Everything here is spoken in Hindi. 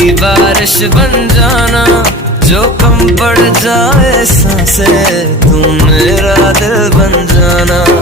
बारिश बन जाना, जो कम पड़ जाए सांसें, तू मेरा दिल बन जाना।